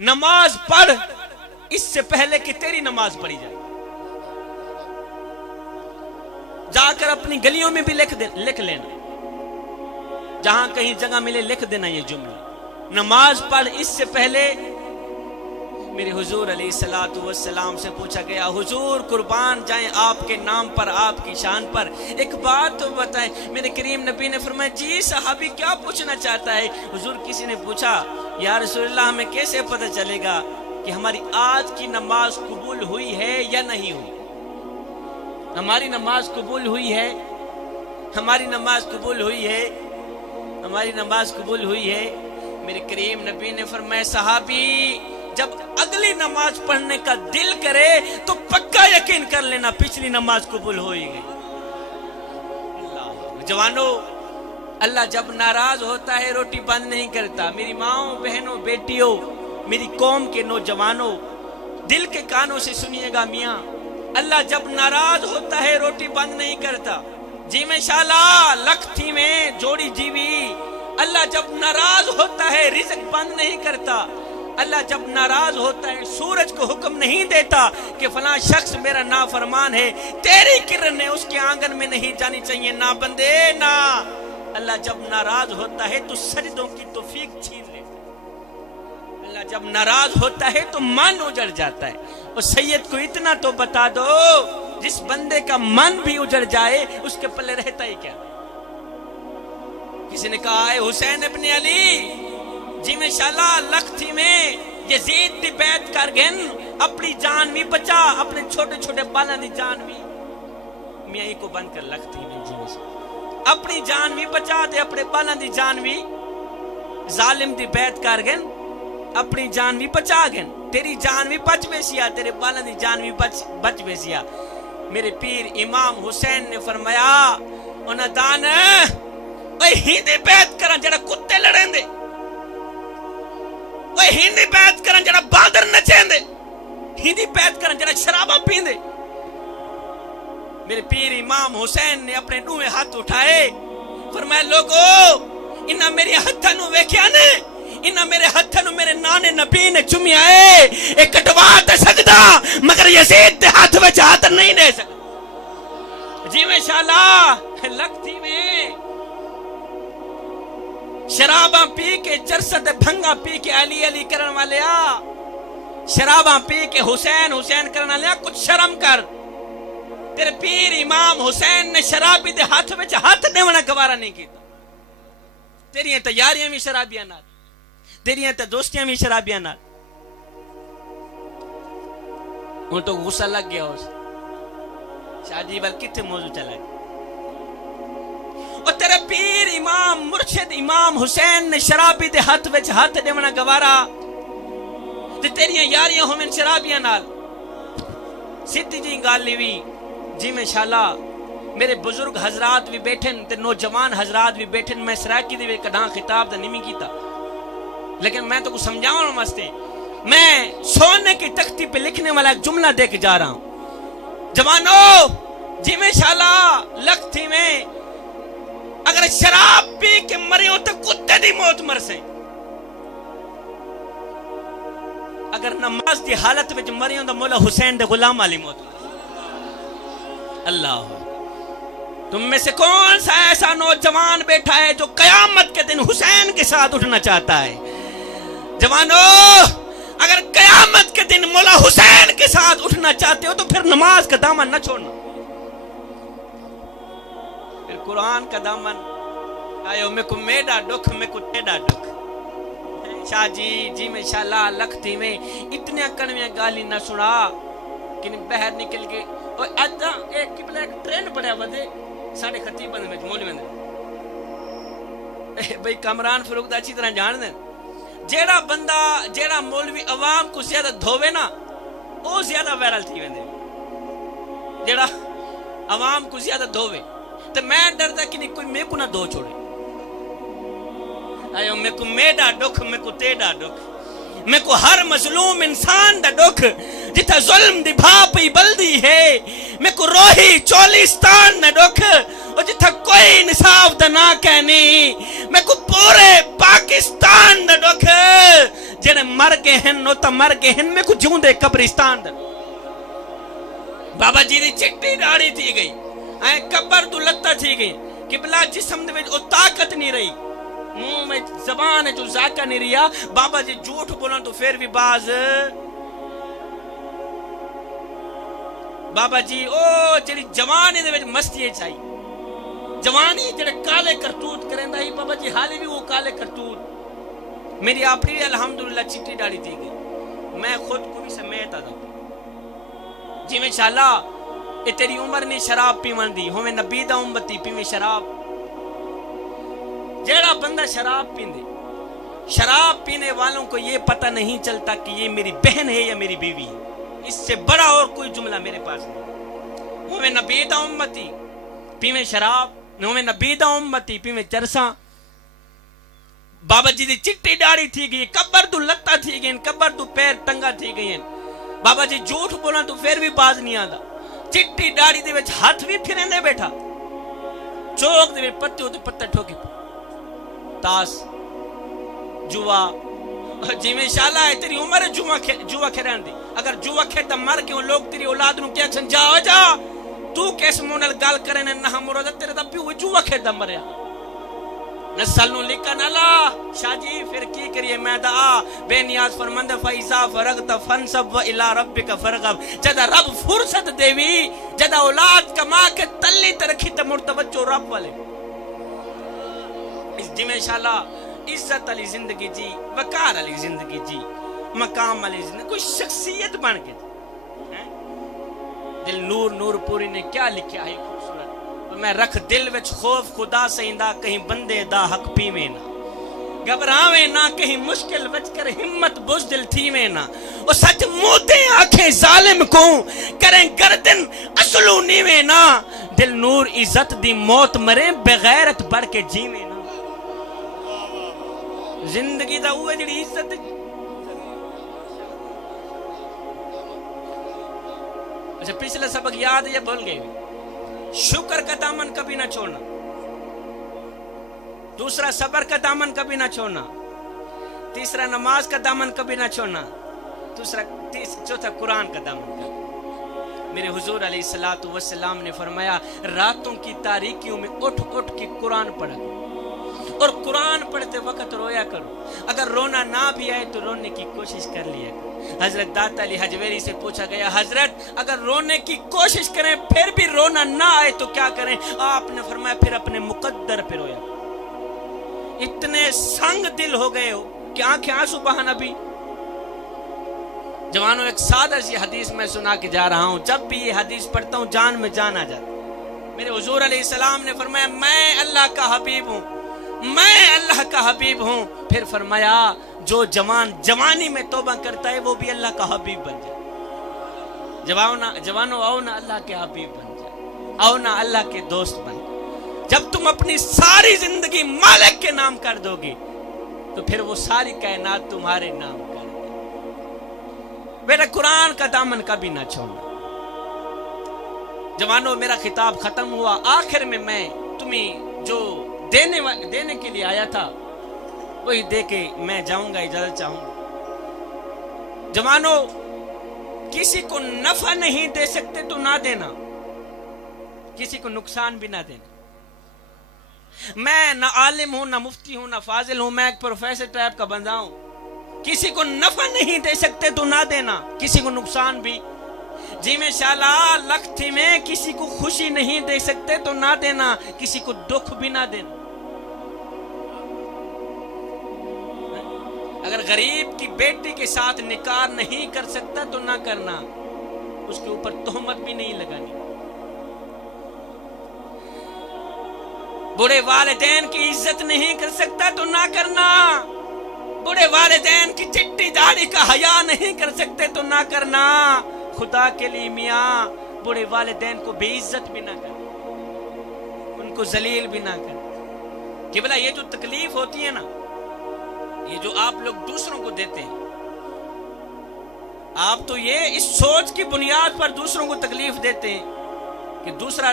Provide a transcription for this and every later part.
نماز پڑھ اس سے پہلے کہ تیری نماز پڑھی جائے. جا کر اپنی گلیوں میں بھی لکھ لینا, جہاں کہیں جگہ ملے لکھ دینا یہ جملہ, نماز پڑھ اس سے پہلے. میرے حضور علیہ الصلوۃ والسلام سے پوچھا گیا, حضور قربان جائیں آپ کے نام پر, آپ کی شان پر, ایک بات تو بتائیں. میرے کریم نبی نے فرمایا, جی صحابی کیا پوچھنا چاہتا ہے؟ حضور کسی نے پوچھا, یا رسول اللہ ہمیں کیسے پتہ چلے گا کہ ہماری آج کی نماز قبول ہوئی ہے یا نہیں ہوئی؟ ہماری نماز قبول ہوئی ہے, ہماری نماز قبول ہوئی ہے, ہماری نماز قبول ہوئی ہے. میرے کریم نبی نے فرمایا, صحابی جب اگلی نماز پڑھنے کا دل کرے تو پکا یقین کر لینا پچھلی نماز قبول ہوئی گئی. جوانو, اللہ جب ناراض ہوتا ہے روٹی بند نہیں کرتا. میری ماؤں, بہنوں, بیٹیوں, میری قوم کے نوجوانوں, دل کے کانوں سے سنیے گا میاں, اللہ جب ناراض ہوتا ہے روٹی بند نہیں کرتا. جی میں شالا لکھ تھی میں جوڑی جیوی, اللہ جب ناراض ہوتا ہے رزق بند نہیں کرتا. اللہ جب ناراض ہوتا ہے سورج کو حکم نہیں دیتا کہ فلاں شخص میرا نافرمان ہے, تیری کرنیں اس کے آنگن میں نہیں جانی چاہیے, نہ بندے نہ. اللہ جب ناراض ہوتا ہے تو سجدوں کی توفیق چھین لیتا ہے. اللہ جب ناراض ہوتا ہے تو من اجڑ جاتا ہے. اور سید کو اتنا تو بتا دو, جس بندے کا من بھی اجڑ جائے اس کے پلے رہتا ہی کیا؟ کسی نے کہا, اے حسین ابن علی, جی میں شالا لکھتی میں یزید دی بیعت کر گن, اپنی جان بھی بچا, اپنے چھوٹے چھوٹے بالاں دی جان بھی. میاں کو بند کر لکھتی میں, جی میں اپنی جان بھی بچا دے, اپنے بالاں دی جان بھی. ظالم دی بیعت کر گن, اپنی جان بھی بچا گن, تیری جان بھی بچ بیسیا, تیرے بالاں دی جان بھی بچ بیسیا. میرے پیر امام حسین نے فرمایا, انہاں دان اوے ہندی بیعت کرن جڑا کتے لڑیں دے, اوے ہندی بیعت کرن جڑا بادر نچیں دے, ہندی بیعت کرن جڑا شراباں پین دے. میرے پیر امام حسین نے اپنے دوویں ہاتھ اٹھائے, فرمایا, لوگو انہاں میرے ہتھاں نوں ویکھیا نے, انہاں میرے ہتھاں نوں میرے نانے نبی نے چومیا ہے, اے کٹوا تے سکدا مگر یزید دے ہاتھ وچ ہاتھ نہیں دے سکدا. جی میں شالا لکھتی میں شراباں پی کے, چرسد بھنگا پی کے علی علی کرن والیا, شراباں پی کے حسین حسین کرن والیا, کچھ شرم کر. تیرے پیر امام حسین نے شرابی دے ہاتھ وچ ہاتھ دیونا گوارا نہیں کیتا. تیریاں تے یاریاں بھی شرابیاں نال, تیریاں تے دوستیاں بھی شرابیاں نال. ہن تو غصہ لگ گیا اس شادی وال کتنے موضوع چلا گیا. اور تیرے پیر امام مرشد امام حسین نے شرابی دے ہاتھ وچ ہاتھ دیونا گوارا, تے تیریاں یاریاں ہوویں شرابیاں نال. سیدھی جی گل وی, جی میں شالا میرے بزرگ حضرات بھی بیٹھن تے نوجوان حضرات بھی بیٹھن, میں سرائکی دے کڈاں خطاب دا نہیں کیتا, لیکن میں تو کو سمجھاؤں واسطے میں سونے کی تختی پہ لکھنے والا ایک جملہ دے کے جا رہا ہوں. جوانو, جی میں شالا لکھتی میں اگر شراب پی کے مریوں تو کتے دی موت مر سے, اگر نماز دی حالت وچ مریوں تو مولا حسین دے غلام والی موت مر. اللہ, تم میں سے کون سا ایسا نوجوان بیٹھا ہے جو قیامت کے دن حسین کے ساتھ اٹھنا چاہتا ہے؟ جوانو, اگر قیامت کے دن مولا حسین کے ساتھ اٹھنا چاہتے ہو تو پھر نماز کا دامن نہ چھوڑنا, پھر قرآن کا دامن. آئیو میں کو میڈا ڈکھ, میں کو ٹیڈا ڈکھ. شاہ جی میں شاءاللہ لکھتی میں اتنے کڑویاں گالی نہ سنا کہ بہر نکل کے. اور ادھا ایک قبلہ ایک ٹرین پڑھیا ودے ساڑھے خطیب بندے میں مولوی بندے بھئی کامران فروخ دا اچھی طرح جان دیں, جیڑا بندہ جیڑا مولوی عوام کو زیادہ دھووے نا وہ زیادہ وائرل تھی ویندے, جیڑا عوام کو زیادہ دھووے. تو میں ڈردا کہ نہیں کوئی میں کو نہ دھو چھوڑے. آئیو میں کو میڈا ڈکھ, میں کو تیڈا ڈکھ, میں کو ہر مظلوم انسان دا ڈکھ جتھا ظلم دی بھاپی بلدی ہے, میں کو روحی چولستان دا ڈکھ اور جتھا کوئی انصاف دا نہ کہنی, میں کو پورے پاکستان دا ڈکھ جڑے مر گئے ہیں نو تا مر گئے ہیں میں کو جوندے قبرستان در بابا جی دی چٹی داڑھی تھی گئی اے قبر تو لتا تھی گئی قبلہ جسم دے وچ او طاقت نہیں رہی منہ میں زبان ہے جو ذائقہ نہیں رہا بابا جی جھوٹ بولن تو پھر بھی باز بابا جی او جڑی جوانی دے وچ مستی چاہی جوانی جڑے کالے کرتوت کریندا ہی بابا جی حالی بھی وہ کالے کرتوت میری اپنی الحمدللہ چٹی داڑھی تھی گئی میں خود کو بھی سمیت آتا جی میں شاءاللہ اے تیری عمر نہیں شراب پیون دی ہمیں نبی دا امتی پیویں شراب جیڑا بندہ شراب پیندے شراب پینے والوں کو یہ پتہ نہیں چلتا کہ یہ میری بہن ہے یا میری بیوی ہے اس سے بڑا اور کوئی جملہ میرے پاس نہیں ہمیں نبی دا امتی پیویں شراب ہمیں نبی دا امتی پیویں چرساں بابا جی دی چٹی داڑھی تھی گئی قبر تو لتا تھی گئی قبر تو پیر ٹنگا تھی گئی بابا جی جھوٹ بولا تو پھر بھی باز نہیں آتا چٹی داڑھی دے وچ ہاتھ بھی پھریں دے بیٹھا چوک دے وچ پتے ہوتے پتہ ٹھوکے تاس جوا جی میں انشاءاللہ ہے تیری عمر ہے جوا کھیران دی اگر جوا کھیرتا مر کے لوگ تیری اولاد نو کیا کسن جا جا تو کیس مونل گال کریں نہ مرادہ تیرے دا پیو جوا کھیرتا مریا نسل نو لکھا نالا شاہ جی پھر کی کریے میں دا بے نیاز فرمند فائزا فرغت فنصب و الى ربک فرغب جدا رب فرصت دیوی جدا اولاد کما کے تلی ترکھی تا مرتوجہ رب والے اس جی میں انشاءاللہ عزت علی زندگی جی وقار علی زندگی جی مقام علی زندگی کوئی شخصیت بن کے دل نور نور پوری نے کیا لکھا ہے خوبصورت میں رکھ دل وچ خوف خدا سیندا کہیں بندے دا حق پیویں نہ گھبراویں نہ کہیں مشکل وچ کر ہمت بزدل تھیویں نہ او سچ موتے آنکھیں ظالم کو کریں گردن اصلو نیویں نہ دل نور عزت دی موت مرے بغیرت بڑھ کے جیویں نہ زندگی دا ہوئے جڑی عزت اچھا پچھلا سبق یاد ہے یا بھول گئے شکر کا دامن کبھی نہ چھوڑنا دوسرا صبر کا دامن کبھی نہ چھوڑنا تیسرا نماز کا دامن کبھی نہ چھوڑنا چوتھا قرآن کا دامن کا میرے حضور علیہ السلام نے فرمایا راتوں کی تاریکیوں میں اٹھ اٹھ کے قرآن پڑھا اور قرآن پڑھتے وقت رویا کرو اگر رونا نہ بھی آئے تو رونے کی کوشش کر لیا کرو حضرت داتا علی حجویری سے پوچھا گیا حضرت اگر رونے کی کوشش کریں پھر بھی رونا نہ آئے تو کیا کریں آپ نے فرمایا پھر اپنے مقدر پہ رویا اتنے سنگ دل ہو گئے ہو کہ آنکھیں آنسو بہا نبی جوانوں ایک سادہ سی حدیث میں سنا کے جا رہا ہوں جب بھی یہ حدیث پڑھتا ہوں جان میں جان آ جاتا میرے حضور علیہ السلام نے فرمایا میں اللہ کا حبیب ہوں میں اللہ کا حبیب ہوں پھر فرمایا جو جوان جوانی میں توبہ کرتا ہے وہ بھی اللہ کا حبیب بن جائے جوانوں آؤ نا اللہ کے حبیب بن جائے آؤ نا اللہ کے دوست بن جائے جب تم اپنی ساری زندگی مالک کے نام کر دو گے تو پھر وہ ساری کائنات تمہارے نام کر دے بیٹا قرآن کا دامن کبھی نہ چھوڑنا جوانوں میرا خطاب ختم ہوا آخر میں تمہیں جو دینے کے لیے آیا تھا وہی دے کے میں جاؤں گا اجازت چاہوں گا جوانوں کسی کو نفع نہیں دے سکتے تو نہ دینا کسی کو نقصان بھی نہ دینا میں نہ عالم ہوں نہ مفتی ہوں نہ فاضل ہوں میں ایک پروفیسر ٹائپ کا بندہ ہوں کسی کو نفع نہیں دے سکتے تو نہ دینا کسی کو نقصان بھی جی میں شالا لکھتی میں کسی کو خوشی نہیں دے سکتے تو نہ دینا کسی کو دکھ بھی نہ دینا اگر غریب کی بیٹی کے ساتھ نکاح نہیں کر سکتا تو نہ کرنا اس کے اوپر تہمت بھی نہیں لگانی بڑے والدین کی عزت نہیں کر سکتا تو نہ کرنا بڑے والدین کی چٹی داڑھی کا حیا نہیں کر سکتے تو نہ کرنا خدا کے لیے میاں بڑے والدین کو بے عزت بھی نہ کرنا ان کو ذلیل بھی نہ کرنا کہ بلا یہ جو تکلیف ہوتی ہے نا یہ جو آپ لوگ دوسروں کو دیتے ہیں آپ تو یہ اس سوچ کی بنیاد پر دوسروں کو تکلیف دیتے ہیں کہ دوسرا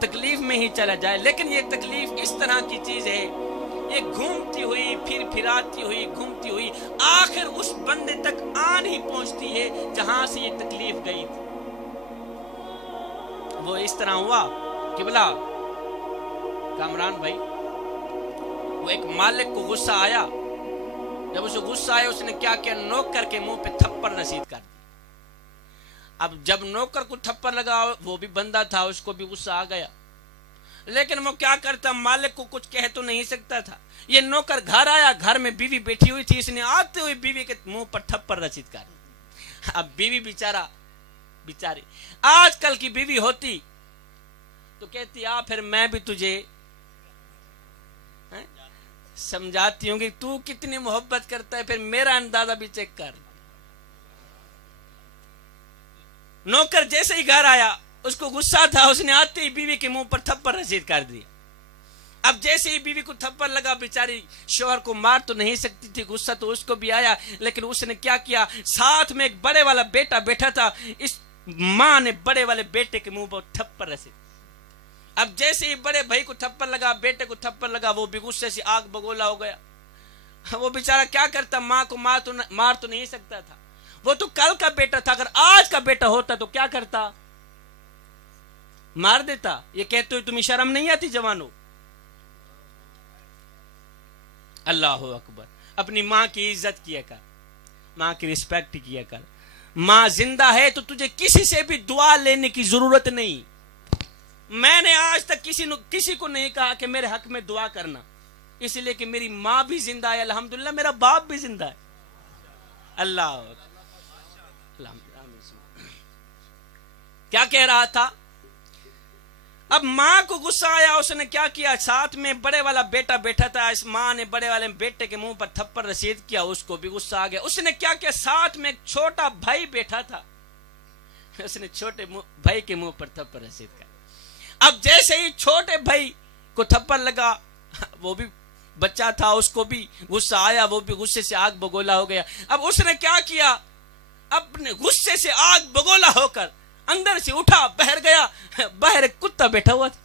تکلیف میں ہی چلا جائے لیکن یہ تکلیف اس طرح کی چیز ہے یہ گھومتی ہوئی پھر پھراتی ہوئی گھومتی ہوئی آخر اس بندے تک آن ہی پہنچتی ہے جہاں سے یہ تکلیف گئی تھی. وہ اس طرح ہوا قبلہ کامران بھائی، وہ ایک مالک کو غصہ آیا. جب اسے غصہ آیا اس نے کیا کیا، نوکر کے منہ پہ تھپڑ رسید کر دی. اب جب نوکر کو تھپڑ لگا، وہ بھی بندہ تھا، اس کو بھی غصہ آ گیا، لیکن وہ کیا کرتا، مالک کو کچھ کہہ تو نہیں سکتا تھا. یہ نوکر گھر آیا، گھر میں بیوی بیٹھی ہوئی تھی، اس نے آتے ہوئے بیوی کے منہ پر تھپڑ رسید کر دی. اب بیوی بیچاری آج کل کی بیوی ہوتی تو کہتی پھر میں بھی تجھے سمجھاتی ہوں کہ تو کتنی محبت کرتا ہے، پھر میرا اندازہ بھی چیک کر. نوکر جیسے ہی گھر آیا، اس کو غصہ تھا، اس نے آتے ہی بیوی کے منہ پر تھپڑ رسید کر دیا. اب جیسے ہی بیوی کو تھپڑ لگا، بیچاری شوہر کو مار تو نہیں سکتی تھی، غصہ تو اس کو بھی آیا، لیکن اس نے کیا کیا، ساتھ میں ایک بڑے والا بیٹا بیٹھا تھا، اس ماں نے بڑے والے بیٹے کے منہ پر تھپڑ رسید. اب جیسے ہی بڑے بھائی کو تھپڑ لگا، بیٹے کو تھپڑ لگا، وہ بھی غصے سے آگ بگولا ہو گیا. وہ بیچارہ کیا کرتا، ماں کو مار تو نہیں سکتا تھا، وہ تو کل کا بیٹا تھا، اگر آج کا بیٹا ہوتا تو کیا کرتا، مار دیتا. یہ کہتے ہوئے تمہیں شرم نہیں آتی جوانو؟ اللہ اکبر. اپنی ماں کی عزت کیا کر، ماں کی رسپیکٹ کیا کر. ماں زندہ ہے تو تجھے کسی سے بھی دعا لینے کی ضرورت نہیں. میں نے آج تک کسی کو نہیں کہا کہ میرے حق میں دعا کرنا، اس لیے کہ میری ماں بھی زندہ ہے الحمدللہ، میرا باپ بھی زندہ ہے. اللہ کیا کہہ رہا تھا. اب ماں کو غصہ آیا، اس نے کیا کیا، ساتھ میں بڑے والا بیٹا بیٹھا تھا، اس ماں نے بڑے والے بیٹے کے منہ پر تھپڑ رسید کیا، اس کو بھی غصہ آ گیا. اس نے کیا کیا، ساتھ میں ایک چھوٹا بھائی بیٹھا تھا، اس نے چھوٹے بھائی کے منہ پر تھپڑ رسید کیا. اب جیسے ہی چھوٹے بھائی کو تھپڑ لگا، وہ بھی بچہ تھا، اس کو بھی غصہ آیا، وہ بھی غصے سے آگ بگولا ہو گیا. اب اس نے کیا کیا، اپنے غصے سے آگ بگولا ہو کر اندر سے اٹھا، باہر گیا، باہر ایک کتا بیٹھا ہوا تھا.